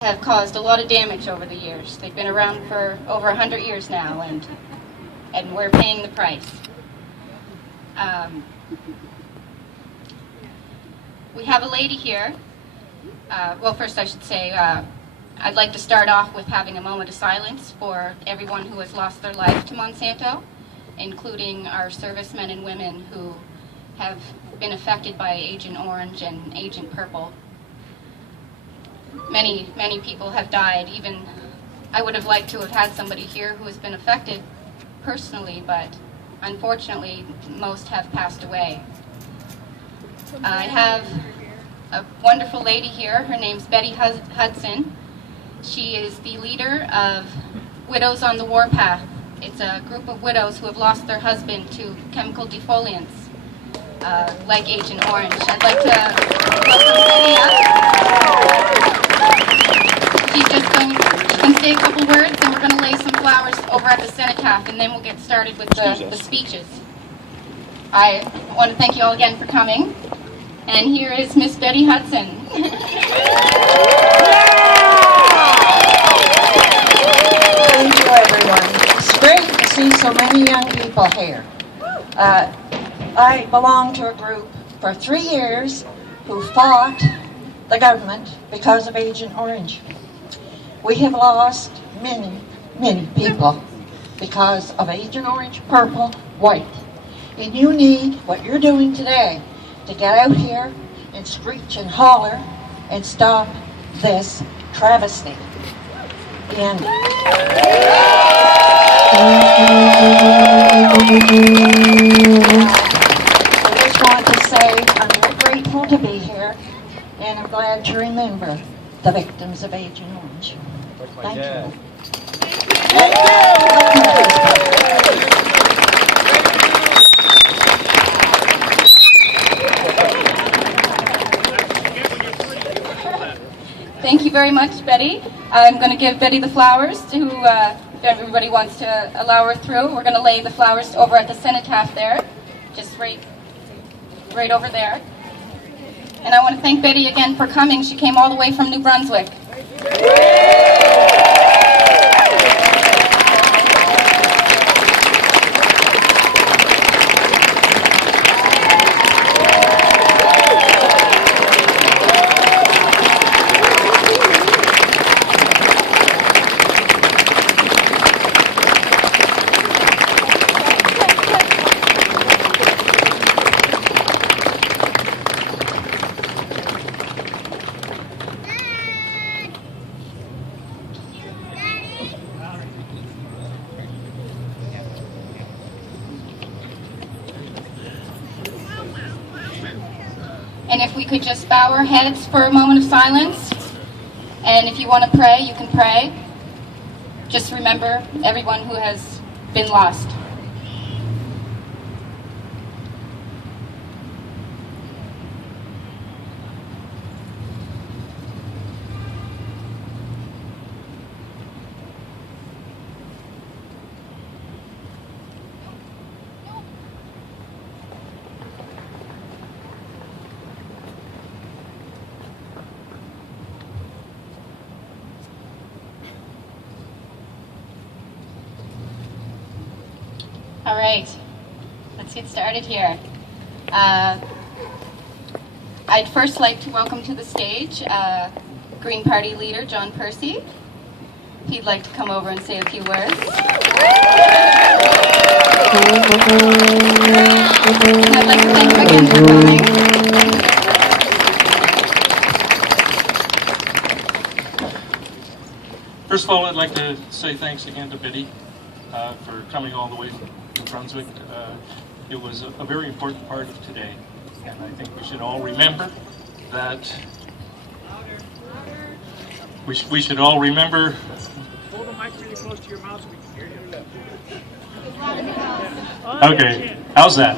have caused a lot of damage over the years. They've been around for over 100 years now, and we're paying the price. We have a lady here. Well, first I should say I'd like to start off with having a moment of silence for everyone who has lost their life to Monsanto, including our servicemen and women who have been affected by Agent Orange and Agent Purple. Many people have died. Even I would have liked to have had somebody here who has been affected personally, but unfortunately most have passed away. I have a wonderful lady here. Her name's Betty Hudson. She is the leader of Widows on the Warpath. It's a group of widows who have lost their husband to chemical defoliants, like Agent Orange. I'd like to welcome Betty up. She's just going to say a couple words, and we're going to lay some flowers over at the cenotaph, and then we'll get started with the speeches. I want to thank you all again for coming. And here is Miss Betty Hudson. Thank you, everyone. It's great to see so many young people here. I belong to a group for 3 years who fought the government because of Agent Orange. We have lost many people because of Agent Orange, Purple, White. And you need what you're doing today to get out here and screech and holler and stop this travesty. And I just want to say I'm very grateful to be here, and I'm glad to remember the victims of Agent Orange. Thank you. Thank you very much, Betty. I'm going to give Betty the flowers to, if everybody wants to allow her through. We're going to lay the flowers over at the cenotaph there, just right over there. And I want to thank Betty again for coming. She came all the way from New Brunswick. And if we could just bow our heads for a moment of silence. And if you want to pray, you can pray. Just remember everyone who has been lost. All right, let's get started here. I'd first like to welcome to the stage Green Party leader John Percy. He'd like to come over and say a few words. And I'd like to thank him again for coming. First of all, I'd like to say thanks again to Betty for coming all the way from New Brunswick. It was a very important part of today, and I think we should all remember that. We should all remember. Hold the mic really close to your mouth so we can hear you. Okay, how's that?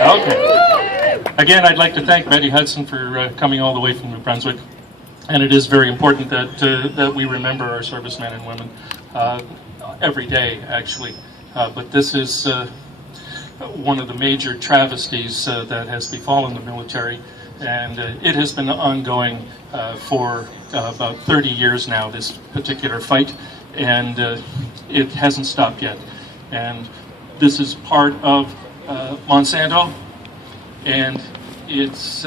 Okay. Again, I'd like to thank Betty Hudson for coming all the way from New Brunswick. And it is very important that we remember our servicemen and women every day, actually. But this is one of the major travesties that has befallen the military, And it has been ongoing for about 30 years now, this particular fight, and it hasn't stopped yet. And this is part of Monsanto, and it's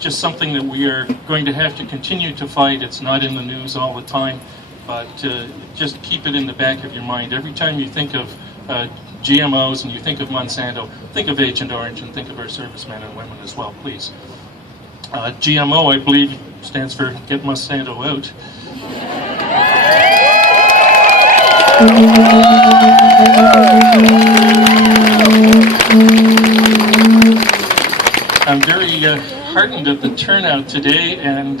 just something that we are going to have to continue to fight. It's not in the news all the time, but just keep it in the back of your mind. Every time you think of GMOs and you think of Monsanto, think of Agent Orange and think of our servicemen and women as well, please. GMO, I believe, stands for Get Monsanto Out. I'm very heartened at the turnout today, and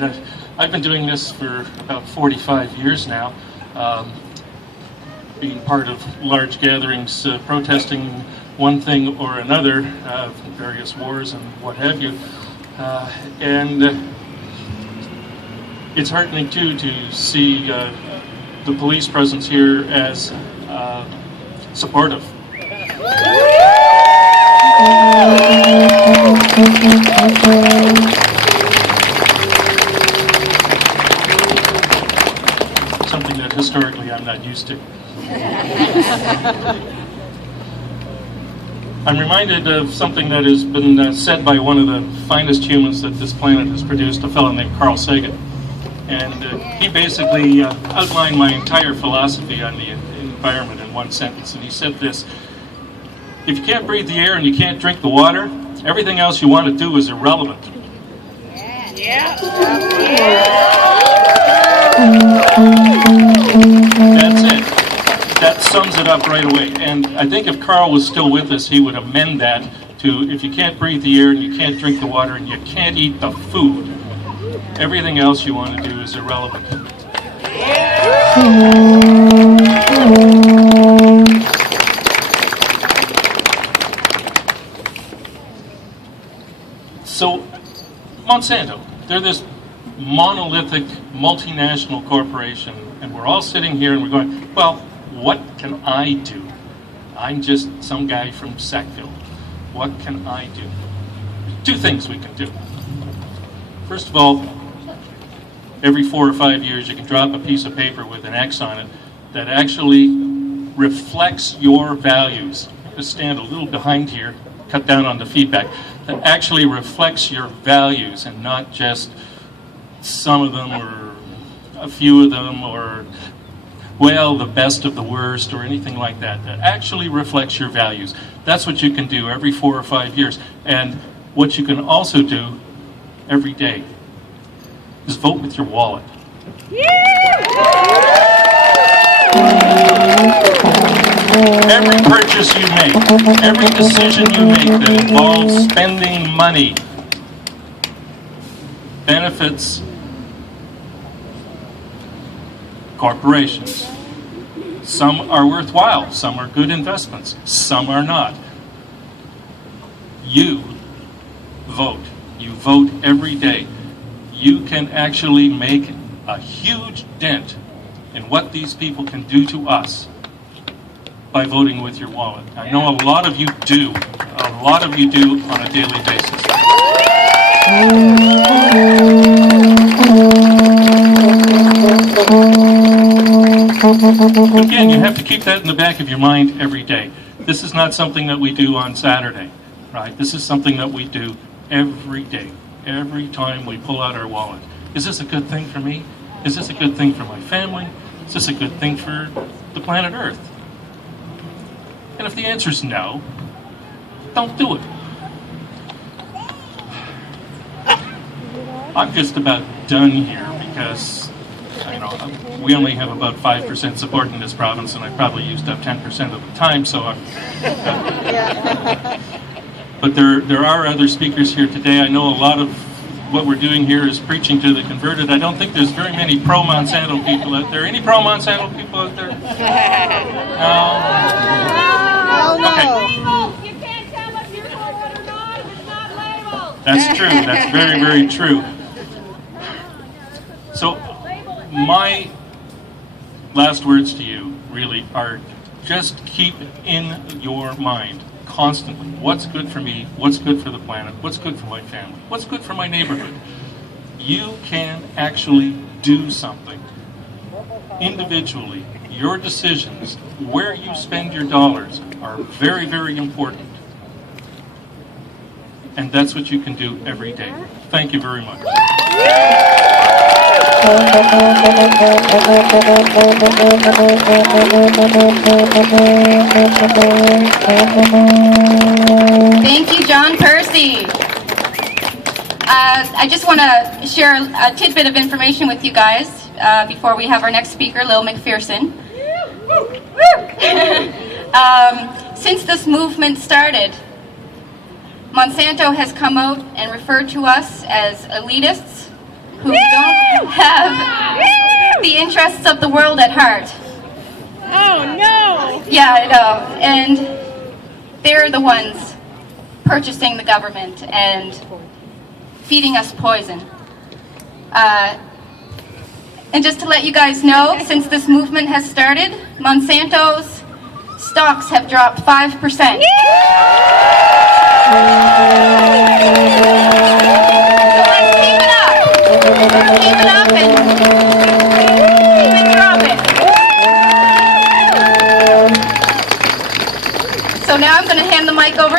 I've been doing this for about 45 years now, being part of large gatherings, protesting one thing or another, various wars and what have you. And it's heartening too to see the police presence here as supportive. Something that historically I'm not used to. I'm reminded of something that has been said by one of the finest humans that this planet has produced, a fellow named Carl Sagan. And he basically outlined my entire philosophy on the environment in one sentence. And he said this: if you can't breathe the air and you can't drink the water, everything else you want to do is irrelevant. That's it. That sums it up right away. And I think if Carl was still with us, he would amend that to: if you can't breathe the air and you can't drink the water and you can't eat the food, everything else you want to do is irrelevant. So, Monsanto, they're this monolithic multinational corporation, and we're all sitting here and we're going, well, what can I do? I'm just some guy from Sackville. What can I do? Two things we can do. First of all, every 4 or 5 years you can drop a piece of paper with an X on it that actually reflects your values. Just stand a little behind here, cut down on the feedback. That actually reflects your values and not just some of them or a few of them or, well, the best of the worst or anything like that. That actually reflects your values. That's what you can do every 4 or 5 years. And what you can also do every day is vote with your wallet. Every purchase you make, every decision you make that involves spending money benefits corporations. Some are worthwhile, some are good investments, some are not. You vote. You vote every day. You can actually make a huge dent in what these people can do to us by voting with your wallet. I know a lot of you do. A lot of you do on a daily basis. Again, you have to keep that in the back of your mind every day. This is not something that we do on Saturday, right? This is something that we do every day, every time we pull out our wallet. Is this a good thing for me? Is this a good thing for my family? Is this a good thing for the planet Earth? And if the answer is no, don't do it. I'm just about done here because, we only have about 5% support in this province, and I probably used up 10% of the time, so but there are other speakers here today. I know a lot of what we're doing here is preaching to the converted. I don't think there's very many pro-Monsanto people out there. Any pro-Monsanto people out there? No? Okay. You can't tell if you're for it or not if it's not labeled. That's true. That's very, very true. So, my last words to you really are just keep in your mind constantly. What's good for me? What's good for the planet? What's good for my family? What's good for my neighborhood? You can actually do something. Individually, your decisions, where you spend your dollars, are very, very important. And that's what you can do every day. Thank you very much. Thank you, John Percy. I just want to share a tidbit of information with you guys before we have our next speaker, Lil McPherson. Since this movement started, Monsanto has come out and referred to us as elitists who don't have the interests of the world at heart. Oh no! Yeah, I know. And they're the ones purchasing the government and feeding us poison. And just to let you guys know, since this movement has started, Monsanto's stocks have dropped 5%. So let's keep it up. Let's keep it up and keep it dropping. So now I'm going to hand the mic over to